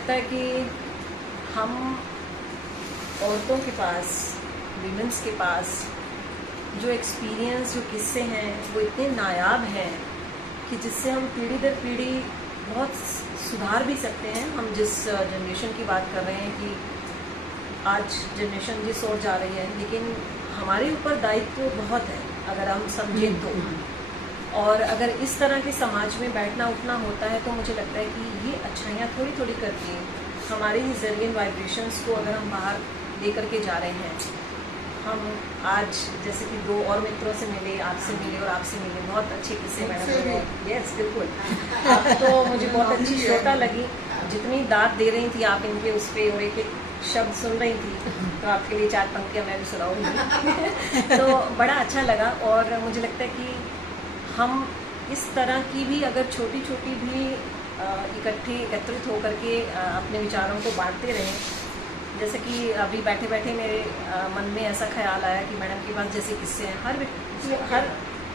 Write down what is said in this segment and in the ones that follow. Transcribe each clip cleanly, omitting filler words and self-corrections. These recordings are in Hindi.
लगता है कि हम औरतों के पास, विमेंस के पास जो एक्सपीरियंस, जो किस्से हैं वो इतने नायाब हैं कि जिससे हम पीढ़ी दर पीढ़ी बहुत सुधार भी सकते हैं। हम जिस जनरेशन की बात कर रहे हैं कि आज जनरेशन जिस ओर जा रही है, लेकिन हमारे ऊपर दायित्व बहुत है अगर हम समझें तो। और अगर इस तरह के समाज में बैठना उठना होता है तो मुझे लगता है कि ये अच्छाइयाँ थोड़ी थोड़ी करके हमारे ही ज़रिए वाइब्रेशंस को अगर हम बाहर ले करके जा रहे हैं। हम आज जैसे कि 2 और मित्रों से मिले, आपसे मिले और आपसे मिले, बहुत अच्छे किस्से मैडम। यस बिल्कुल। तो मुझे बहुत अच्छी श्रोता लगी, जितनी दाद दे रही थी आप इनके उस पर और एक एक शब्द सुन रही थी, तो आपके लिए 4 पंक्तियाँ मैं भी सुनाऊंगी। तो बड़ा अच्छा लगा और मुझे लगता है कि हम इस तरह की भी अगर छोटी छोटी भी एकत्रित होकर के अपने विचारों को बांटते रहें। जैसे कि अभी बैठे बैठे मेरे मन में ऐसा ख्याल आया कि मैडम के पास जैसे किस्से हैं, हर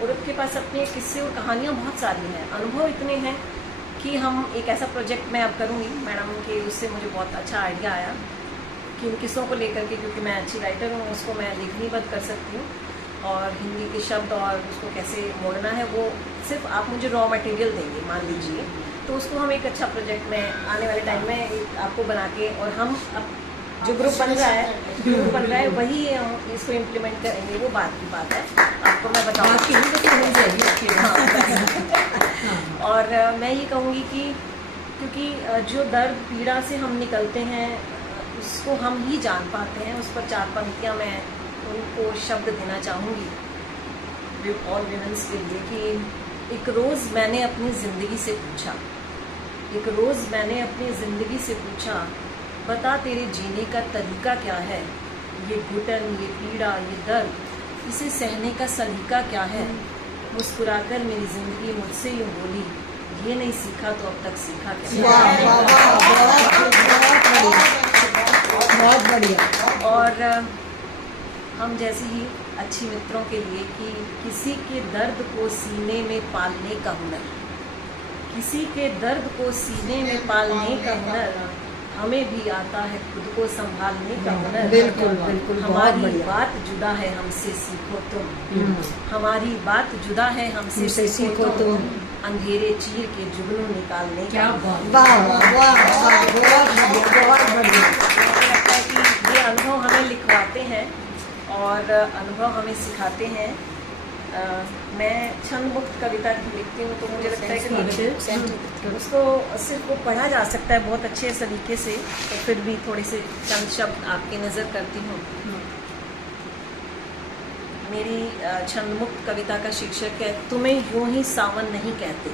औरत के पास अपने किस्से और कहानियाँ बहुत सारी हैं, अनुभव इतने हैं कि हम एक ऐसा प्रोजेक्ट मैं अब करूँगी मैडम के, उससे मुझे बहुत अच्छा आइडिया आया कि उन किस्सों को लेकर के, क्योंकि मैं अच्छी राइटर हूँ, उसको मैं लेखनीबद्ध कर सकती हूँ और हिंदी के शब्द और उसको कैसे मोड़ना है वो सिर्फ आप मुझे रॉ मटेरियल देंगे मान लीजिए, तो उसको हम एक अच्छा प्रोजेक्ट में आने वाले टाइम में आपको बना के, और हम अब जो ग्रुप बन रहा है वही हम इसको इम्प्लीमेंट करेंगे, वो बात की बात है। आपको मैं बताऊँगी और मैं ये कहूँगी कि क्योंकि जो दर्द पीड़ा से हम निकलते हैं उसको हम ही जान पाते हैं। उस पर 4 पंक्तियाँ मैं उनको शब्द देना चाहूँगी ऑल विमेंस के लिए कि एक रोज़ मैंने अपनी ज़िंदगी से पूछा, एक रोज़ मैंने अपनी ज़िंदगी से पूछा, बता तेरे जीने का तरीका क्या है, ये घुटन, ये पीड़ा, ये दर्द, इसे सहने का सलीका क्या है। मुस्कुराकर मेरी ज़िंदगी मुझसे यूँ बोली, ये नहीं सीखा तो अब तक सीखा क्या। बहुत बढ़िया। और हम जैसे ही अच्छी मित्रों के लिए कि किसी के दर्द को सीने में पालने का हुनर, किसी के दर्द को सीने में पालने का हुनर, हमें भी आता है खुद को संभालने का हुनर। बिल्कुल बिल्कुल। हमारी बात जुदा है हमसे सीखो तुम, हमारी बात जुदा है हमसे सीखो तुम, अंधेरे चीर के जुगनू निकालने का। वाह वाह वाह, बहुत बढ़िया। लगता है कि ये अनुभव हमें लिखवाते हैं और अनुभव हमें सिखाते हैं। मैं छंद मुक्त कविता लिखती हूँ तो मुझे लगता है कि उसको सिर्फ वो पढ़ा जा सकता है बहुत अच्छे तरीके से, तो फिर भी थोड़े से चंद शब्द आपकी नज़र करती हूँ। मेरी छंद मुक्त कविता का शीर्षक है तुम्हें यूं ही सावन नहीं कहते।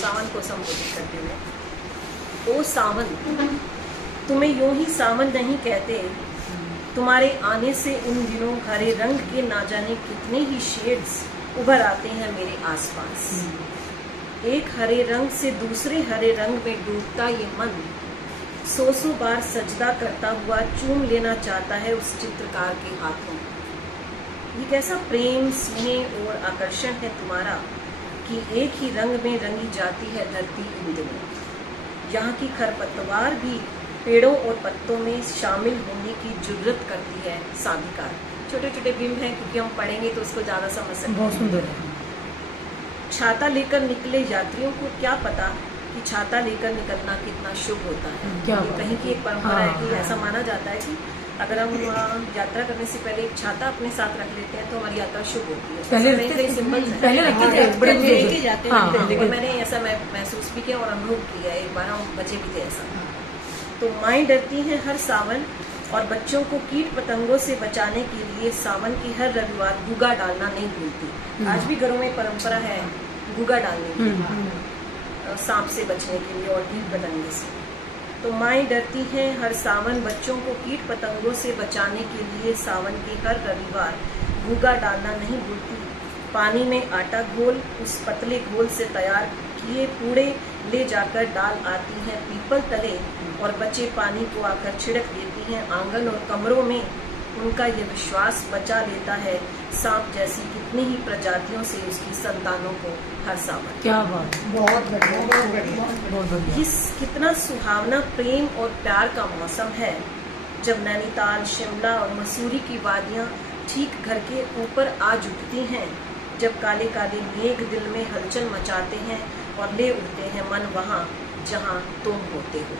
सावन को संबोधित करते हुए, ओ सावन तुम्हें यूं ही सावन नहीं कहते, तुम्हारे आने से इन दिनों हरे रंग के ना जाने कितने ही शेड्स उभर आते हैं मेरे आसपास। एक हरे रंग से दूसरे हरे रंग में डूबता ये मन 100 बार सजदा करता हुआ चूम लेना चाहता है उस चित्रकार के हाथों। ये कैसा प्रेम, स्नेह और आकर्षण है तुम्हारा कि एक ही रंग में रंगी जाती है धरती इन दिनों। यहाँ की खरपतवार भी पेड़ों और पत्तों में शामिल होने की जुर्रत करती है साधिकार। छोटे छोटे बिंब हैं क्योंकि हम पढ़ेंगे तो उसको ज़्यादा समझ सकते हैं। बहुत सुंदर है। छाता लेकर निकले यात्रियों को क्या पता कि छाता लेकर निकलना कितना शुभ होता है। क्या कहीं की एक परंपरा है कि ऐसा माना जाता है कि अगर हम यात्रा करने से पहले एक छाता अपने साथ रख लेते हैं तो हमारी यात्रा शुभ होती है। पहले सिंबल पहले रखते थे, बड़े लेके जाते हैं, हाँ, लेकिन मैंने ऐसा महसूस भी किया और अनुभव किया। एक बार हम बचे भी थे ऐसा। तो माएँ डरती हैं हर सावन और बच्चों को कीट पतंगों से बचाने के लिए सावन की हर रविवार गुगा डालना नहीं भूलती। आज भी घरों में परंपरा है गुगा डालने की, सांप से बचने के लिए और कीट पतंगे से। तो माएँ डरती हैं हर सावन बच्चों को कीट पतंगों से बचाने के लिए सावन के हर रविवार गुगा डालना नहीं भूलती। पानी में आटा घोल उस पतले घोल से तैयार किए पूड़े ले जाकर डाल आती हैं पीपल तले और बच्चे पानी को आकर छिड़क देती हैं आंगन और कमरों में। उनका ये विश्वास बचा लेता है सांप जैसी कितनी ही प्रजातियों से उसकी संतानों को हर सावन। क्या बात है, बहुत बढ़िया, बहुत बढ़िया। बहुत बढ़िया। ये कितना सुहावना प्रेम और प्यार का मौसम है जब नैनीताल, शिमला और मसूरी की वादियां ठीक घर के ऊपर आ जुटती हैं, जब काले काले मेघ दिल में हलचल मचाते हैं और ले उठते हैं मन वहाँ जहाँ तुम होते हो।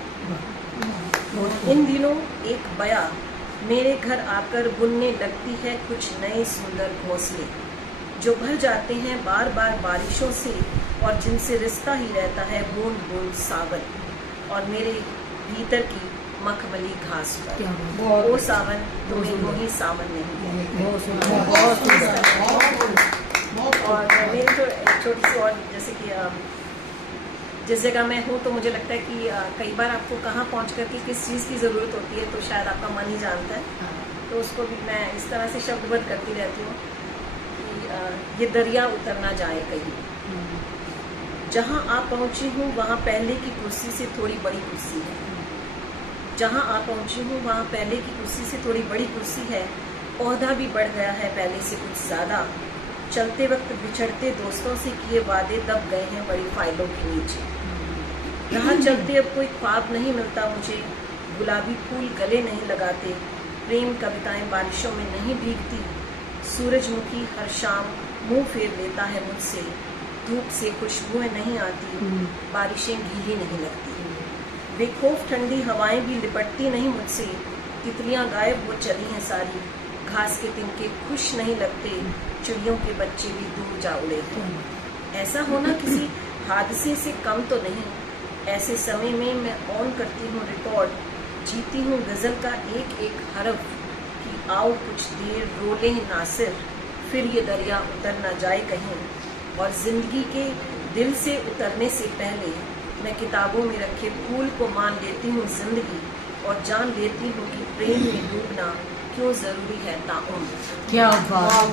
इन दिनों एक बया मेरे घर आकर बुनने लगती है कुछ नए सुंदर घोंसले, जो भर जाते हैं बार बार बारिशों से और जिनसे रिश्ता ही रहता है बूंद बूंद सावन और मेरे भीतर की मखमली घास पर। क्या बात है। बहुत वो सावन तुम्हें यूं ही सावन नहीं है। बहुत सुंदर, बहुत सुंदर। और मेरी तो एक छोटी सी और जैसे कि जिस जगह मैं हूँ तो मुझे लगता है कि कई बार आपको कहाँ पहुँच कर के किस चीज़ की ज़रूरत होती है तो शायद आपका मन ही जानता है। तो उसको भी मैं इस तरह से शब्दबद्ध करती रहती हूँ कि ये दरिया उतर ना जाए कहीं। जहाँ आप पहुँची हूँ वहाँ पहले की कुर्सी से थोड़ी बड़ी कुर्सी है। जहाँ आप पहुँची हूँ वहाँ पहले की कुर्सी से थोड़ी बड़ी कुर्सी है। ओहदा भी बढ़ गया है पहले से कुछ ज़्यादा। चलते वक्त बिछड़ते दोस्तों से किए वादे दब गए हैं बड़ी फाइलों के नीचे। राह चलते अब कोई ख्वाब नहीं मिलता मुझे, गुलाबी फूल गले नहीं लगाते, प्रेम कविताएं बारिशों में नहीं भीगती, सूरजमुखी हर शाम मुंह फेर लेता है मुझसे, धूप से खुशबुएं नहीं आती, बारिशें गीली नहीं लगती, बेखौफ ठंडी हवाएं भी लिपटती नहीं मुझसे, तितलियां गायब हो चली हैं सारी, घास के तिनके खुश नहीं लगते, चिड़ियों के बच्चे भी दूर जा उड़े हैं। ऐसा होना किसी हादसे से कम तो नहीं। ऐसे समय में मैं ऑन करती हूँ रिकॉर्ड, जीती हूँ गज़ल का एक एक हरफ कि आओ कुछ देर रोले नासिर, फिर ये दरिया उतर ना जाए कहीं। और ज़िंदगी के दिल से उतरने से पहले मैं किताबों में रखे फूल को मान लेती हूँ ज़िंदगी और जान लेती हूँ कि प्रेम में डूबना क्यों ज़रूरी है ताउम्र। क्या बात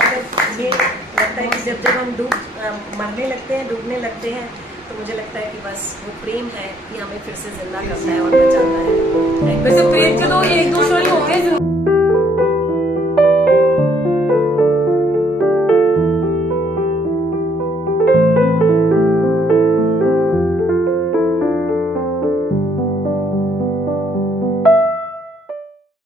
है। ये लगता है कि जब हम मरने लगते हैं, डूबने लगते हैं तो मुझे लगता है कि बस वो प्रेम है कि हमें फिर से जिंदा करता है और बचाता है। वैसे प्रेम के तो एक दो शो ही होते हैं।